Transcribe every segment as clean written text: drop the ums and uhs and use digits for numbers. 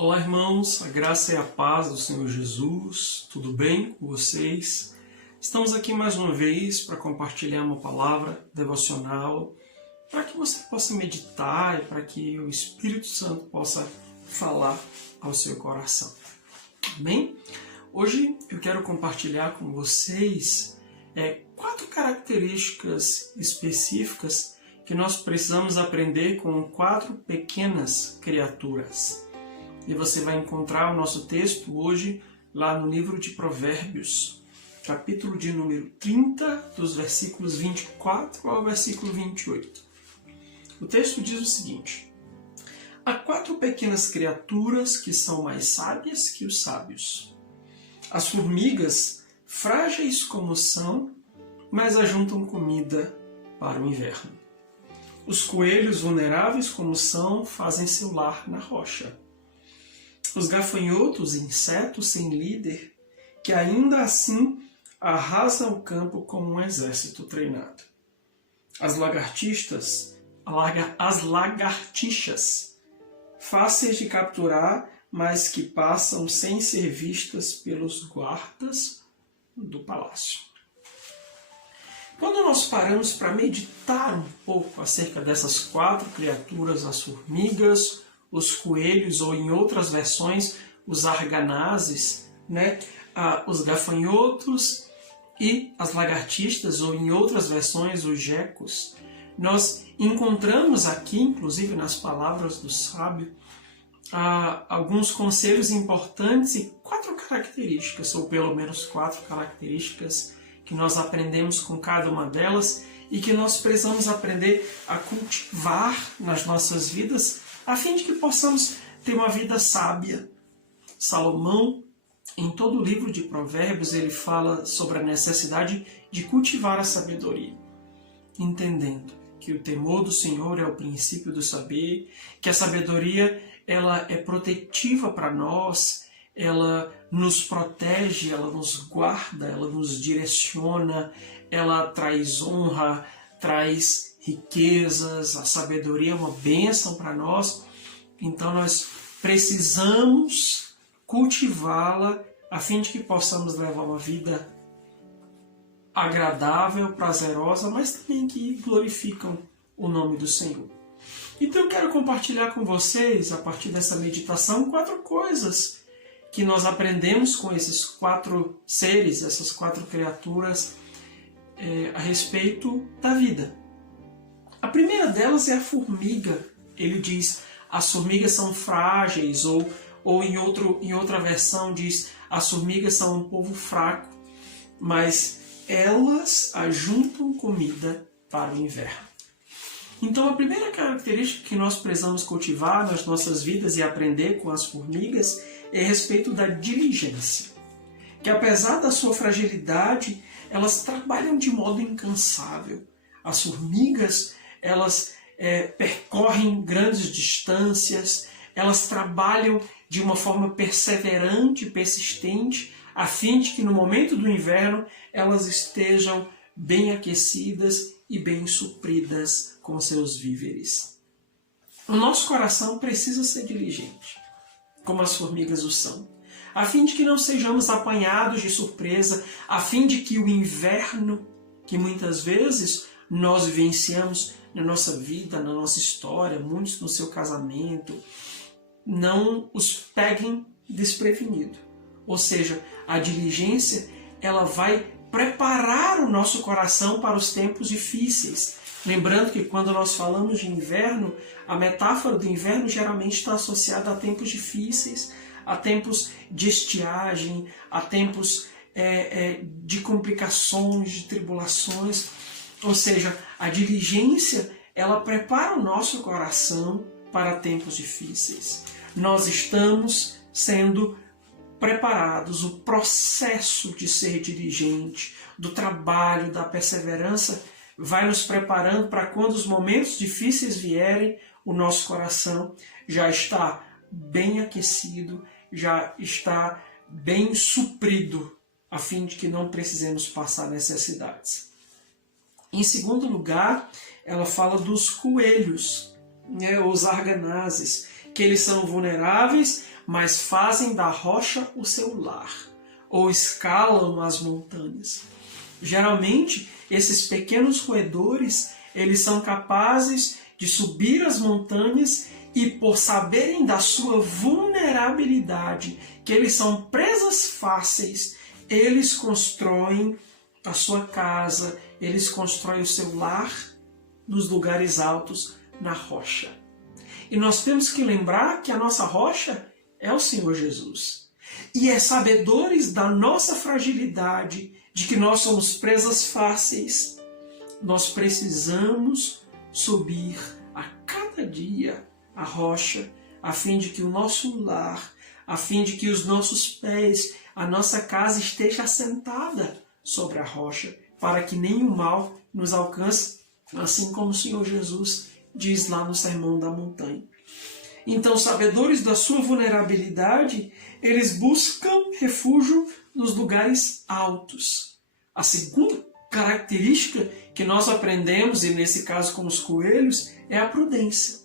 Olá, irmãos, a graça e a paz do Senhor Jesus, tudo bem com vocês? Estamos aqui mais uma vez para compartilhar uma palavra devocional, para que você possa meditar e para que o Espírito Santo possa falar ao seu coração. Amém? Hoje eu quero compartilhar com vocês 4 características específicas que nós precisamos aprender com 4 pequenas criaturas. E você vai encontrar o nosso texto hoje lá no livro de Provérbios, capítulo de número 30, dos versículos 24 ao versículo 28. O texto diz o seguinte: há 4 pequenas criaturas que são mais sábias que os sábios. As formigas, frágeis como são, mas ajuntam comida para o inverno. Os coelhos, vulneráveis como são, fazem seu lar na rocha. Os gafanhotos, insetos sem líder, que ainda assim arrasam o campo como um exército treinado. As lagartixas, fáceis de capturar, mas que passam sem ser vistas pelos guardas do palácio. Quando nós paramos para meditar um pouco acerca dessas 4 criaturas, as formigas, os coelhos, ou em outras versões, os arganazes, os gafanhotos e as lagartixas, ou em outras versões, os gecos, nós encontramos aqui, inclusive nas palavras do sábio, alguns conselhos importantes e 4 características, ou pelo menos 4 características que nós aprendemos com cada uma delas e que nós precisamos aprender a cultivar nas nossas vidas a fim de que possamos ter uma vida sábia. Salomão, em todo o livro de Provérbios, ele fala sobre a necessidade de cultivar a sabedoria, entendendo que o temor do Senhor é o princípio do saber, que a sabedoria ela é protetiva para nós, ela nos protege, ela nos guarda, ela nos direciona, ela traz honra, traz riquezas, a sabedoria é uma bênção para nós, então nós precisamos cultivá-la a fim de que possamos levar uma vida agradável, prazerosa, mas também que glorificam o nome do Senhor. Então eu quero compartilhar com vocês, a partir dessa meditação, 4 coisas que nós aprendemos com esses 4 seres, essas 4 criaturas, a respeito da vida. A primeira delas é a formiga. Ele diz, as formigas são frágeis, ou em outra versão diz, as formigas são um povo fraco, mas elas ajuntam comida para o inverno. Então a primeira característica que nós precisamos cultivar nas nossas vidas e aprender com as formigas é a respeito da diligência. Que apesar da sua fragilidade, elas trabalham de modo incansável. As formigas, elas percorrem grandes distâncias, elas trabalham de uma forma perseverante e persistente, a fim de que no momento do inverno elas estejam bem aquecidas e bem supridas com seus víveres. O nosso coração precisa ser diligente, como as formigas o são, a fim de que não sejamos apanhados de surpresa, a fim de que o inverno, que muitas vezes nós vivenciamos na nossa vida, na nossa história, muitos no seu casamento, não os peguem desprevenido. Ou seja, a diligência ela vai preparar o nosso coração para os tempos difíceis. Lembrando que quando nós falamos de inverno, a metáfora do inverno geralmente está associada a tempos difíceis, a tempos de estiagem, a tempos de complicações, de tribulações. Ou seja, a diligência ela prepara o nosso coração para tempos difíceis. Nós estamos sendo preparados, o processo de ser diligente, do trabalho, da perseverança, vai nos preparando para quando os momentos difíceis vierem, o nosso coração já está bem aquecido, já está bem suprido, a fim de que não precisemos passar necessidades. Em segundo lugar, ela fala dos coelhos, os arganazes, que eles são vulneráveis, mas fazem da rocha o seu lar, ou escalam as montanhas. Geralmente, esses pequenos roedores, eles são capazes de subir as montanhas e, por saberem da sua vulnerabilidade, que eles são presas fáceis, eles constroem a sua casa, eles constroem o seu lar nos lugares altos, na rocha. E nós temos que lembrar que a nossa rocha é o Senhor Jesus. E é sabedores da nossa fragilidade, de que nós somos presas fáceis, nós precisamos subir a cada dia a rocha, a fim de que o nosso lar, a fim de que os nossos pés, a nossa casa esteja assentada sobre a rocha, para que nenhum mal nos alcance, assim como o Senhor Jesus diz lá no Sermão da Montanha. Então, sabedores da sua vulnerabilidade, eles buscam refúgio nos lugares altos. A segunda característica que nós aprendemos, e nesse caso com os coelhos, é a prudência.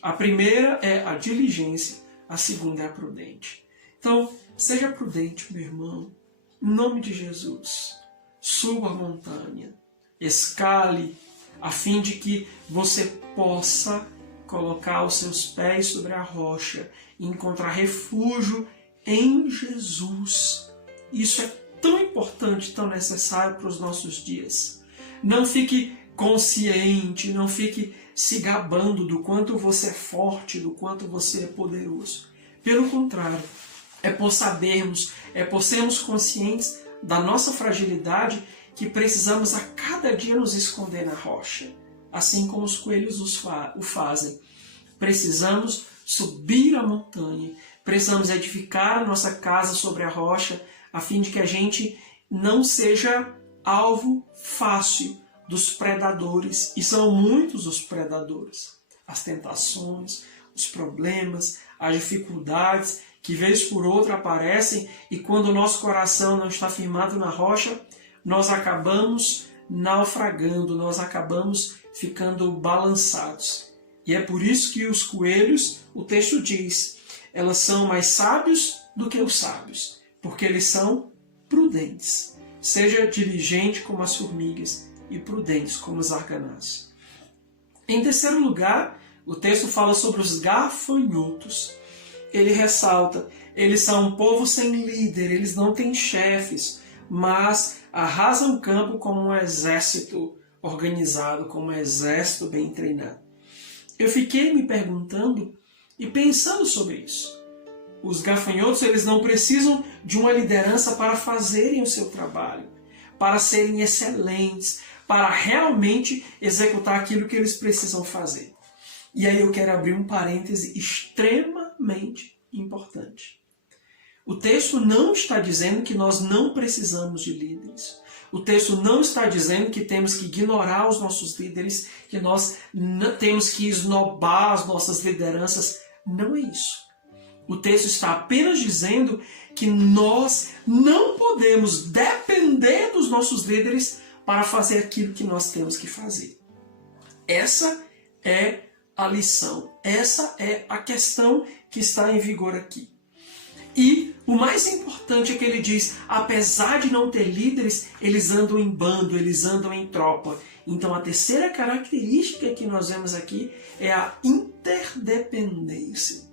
A primeira é a diligência, a segunda é a prudente. Então, seja prudente, meu irmão, em nome de Jesus. Suba a montanha, escale, a fim de que você possa colocar os seus pés sobre a rocha e encontrar refúgio em Jesus. Isso é tão importante, tão necessário para os nossos dias. Não fique consciente, não fique se gabando do quanto você é forte, do quanto você é poderoso. Pelo contrário, é por sabermos, é por sermos conscientes da nossa fragilidade que precisamos a cada dia nos esconder na rocha, assim como os coelhos o fazem. Precisamos subir a montanha, precisamos edificar a nossa casa sobre a rocha, a fim de que a gente não seja alvo fácil dos predadores, e são muitos os predadores. As tentações, os problemas, as dificuldades que vez por outra aparecem, e quando o nosso coração não está firmado na rocha, nós acabamos naufragando, nós acabamos ficando balançados. E é por isso que os coelhos, o texto diz, elas são mais sábios do que os sábios, porque eles são prudentes. Seja diligente como as formigas e prudentes como os arganazes. Em terceiro lugar, o texto fala sobre os gafanhotos. Ele ressalta, eles são um povo sem líder, eles não têm chefes, mas arrasam o campo como um exército organizado, como um exército bem treinado. Eu fiquei me perguntando e pensando sobre isso. Os gafanhotos, eles não precisam de uma liderança para fazerem o seu trabalho, para serem excelentes, para realmente executar aquilo que eles precisam fazer. E aí eu quero abrir um parêntese extremamente importante. O texto não está dizendo que nós não precisamos de líderes. O texto não está dizendo que temos que ignorar os nossos líderes, que nós temos que esnobar as nossas lideranças. Não é isso. O texto está apenas dizendo que nós não podemos depender dos nossos líderes para fazer aquilo que nós temos que fazer. Essa é a lição. Essa é a questão que está em vigor aqui. E o mais importante é que ele diz, apesar de não ter líderes, eles andam em bando, eles andam em tropa. Então a terceira característica que nós vemos aqui é a interdependência.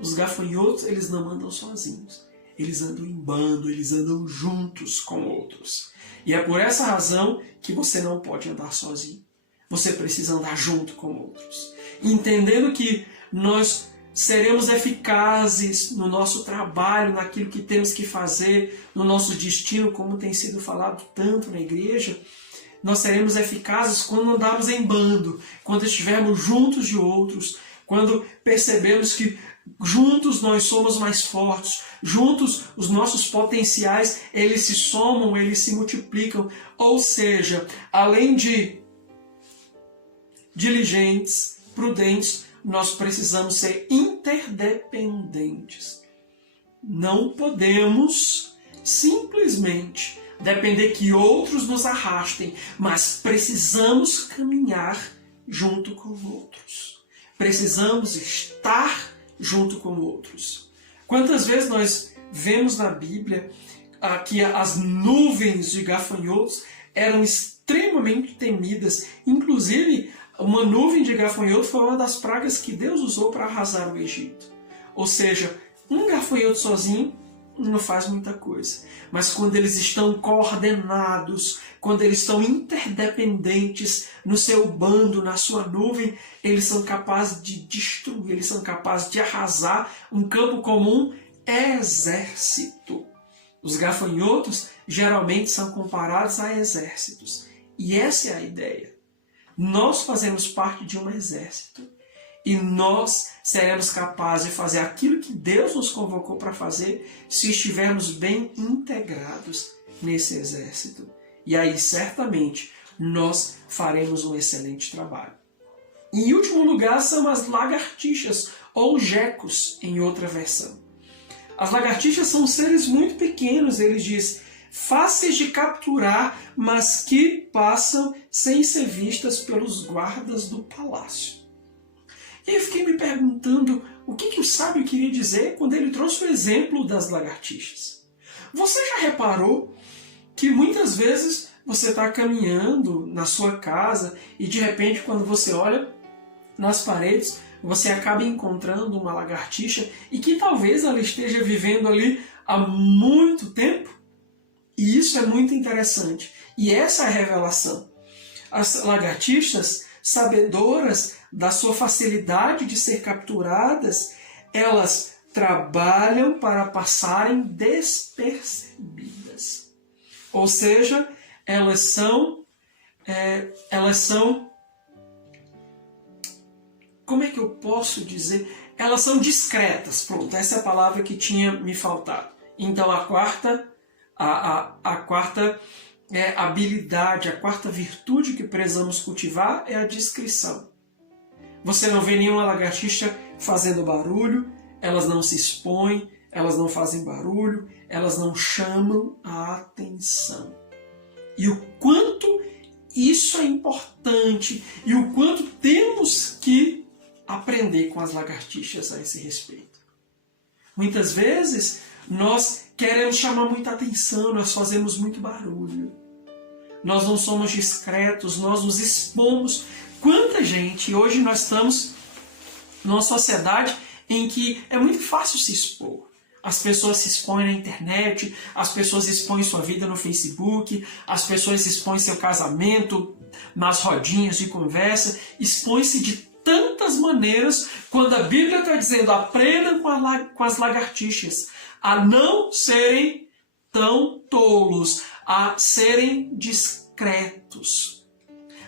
Os gafanhotos, eles não andam sozinhos. Eles andam em bando, eles andam juntos com outros. E é por essa razão que você não pode andar sozinho. Você precisa andar junto com outros. Entendendo que nós seremos eficazes no nosso trabalho, naquilo que temos que fazer, no nosso destino, como tem sido falado tanto na igreja. Nós seremos eficazes quando andarmos em bando, quando estivermos juntos de outros, quando percebemos que juntos nós somos mais fortes, juntos os nossos potenciais, eles se somam, eles se multiplicam. Ou seja, além de diligentes, prudentes, nós precisamos ser interdependentes. Não podemos simplesmente depender que outros nos arrastem, mas precisamos caminhar junto com outros. precisamos estar junto com outros. Quantas vezes nós vemos na Bíblia que as nuvens de gafanhotos eram extremamente temidas. Inclusive, uma nuvem de gafanhoto foi uma das pragas que Deus usou para arrasar o Egito. Ou seja, um gafanhoto sozinho não faz muita coisa. Mas quando eles estão coordenados, quando eles estão interdependentes no seu bando, na sua nuvem, eles são capazes de destruir, eles são capazes de arrasar um campo comum, exército. Os gafanhotos geralmente são comparados a exércitos. E essa é a ideia. Nós fazemos parte de um exército. E nós seremos capazes de fazer aquilo que Deus nos convocou para fazer se estivermos bem integrados nesse exército. E aí, certamente, nós faremos um excelente trabalho. E, em último lugar, são as lagartixas, ou gecos, em outra versão. As lagartixas são seres muito pequenos, ele diz, fáceis de capturar, mas que passam sem ser vistas pelos guardas do palácio. E aí eu fiquei me perguntando o que o sábio queria dizer quando ele trouxe o exemplo das lagartixas. Você já reparou que muitas vezes você está caminhando na sua casa e de repente quando você olha nas paredes, você acaba encontrando uma lagartixa e que talvez ela esteja vivendo ali há muito tempo? E isso é muito interessante. E essa é a revelação. As lagartixas, sabedoras da sua facilidade de ser capturadas, elas trabalham para passarem despercebidas. Ou seja, elas são, como é que eu posso dizer? Elas são discretas. Pronto, essa é a palavra que tinha me faltado. Então a quarta habilidade, a quarta virtude que precisamos cultivar é a discrição. Você não vê nenhuma lagartixa fazendo barulho, elas não se expõem, elas não fazem barulho, elas não chamam a atenção. E o quanto isso é importante e o quanto temos que aprender com as lagartixas a esse respeito. Muitas vezes nós queremos chamar muita atenção, nós fazemos muito barulho. Nós não somos discretos, nós nos expomos. Quanta gente, hoje nós estamos numa sociedade em que é muito fácil se expor. As pessoas se expõem na internet, as pessoas expõem sua vida no Facebook, as pessoas expõem seu casamento nas rodinhas de conversa, expõem-se de tantas maneiras, quando a Bíblia está dizendo aprendam com as lagartixas a não serem tão tolos, a serem discretos.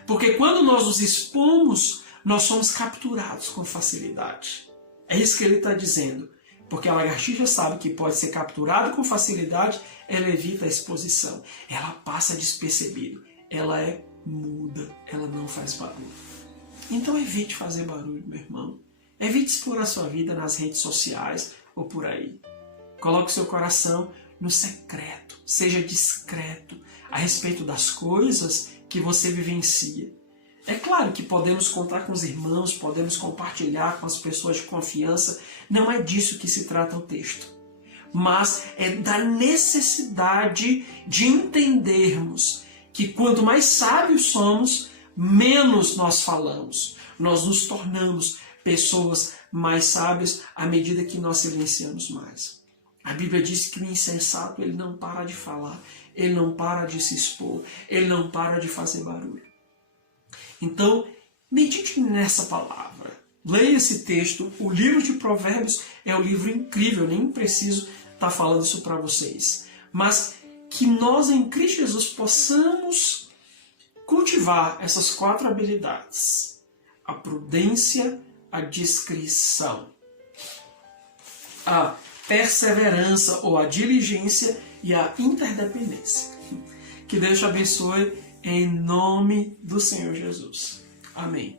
Porque quando nós nos expomos, nós somos capturados com facilidade. É isso que ele está dizendo. Porque a lagartixa sabe que pode ser capturada com facilidade, ela evita a exposição. Ela passa despercebido. Ela é muda, ela não faz barulho. Então evite fazer barulho, meu irmão. Evite expor a sua vida nas redes sociais ou por aí. Coloque o seu coração no secreto. Seja discreto a respeito das coisas que você vivencia. É claro que podemos contar com os irmãos, podemos compartilhar com as pessoas de confiança. Não é disso que se trata o texto. Mas é da necessidade de entendermos que quanto mais sábios somos, menos nós falamos. Nós nos tornamos pessoas mais sábias à medida que nós silenciamos mais. A Bíblia diz que o insensato ele não para de falar, ele não para de se expor, ele não para de fazer barulho. Então, medite nessa palavra. Leia esse texto. O livro de Provérbios é um livro incrível, nem preciso estar falando isso para vocês. Mas que nós em Cristo Jesus possamos cultivar essas 4 habilidades. A prudência, a discrição, a perseverança ou a diligência e a interdependência. Que Deus te abençoe em nome do Senhor Jesus. Amém.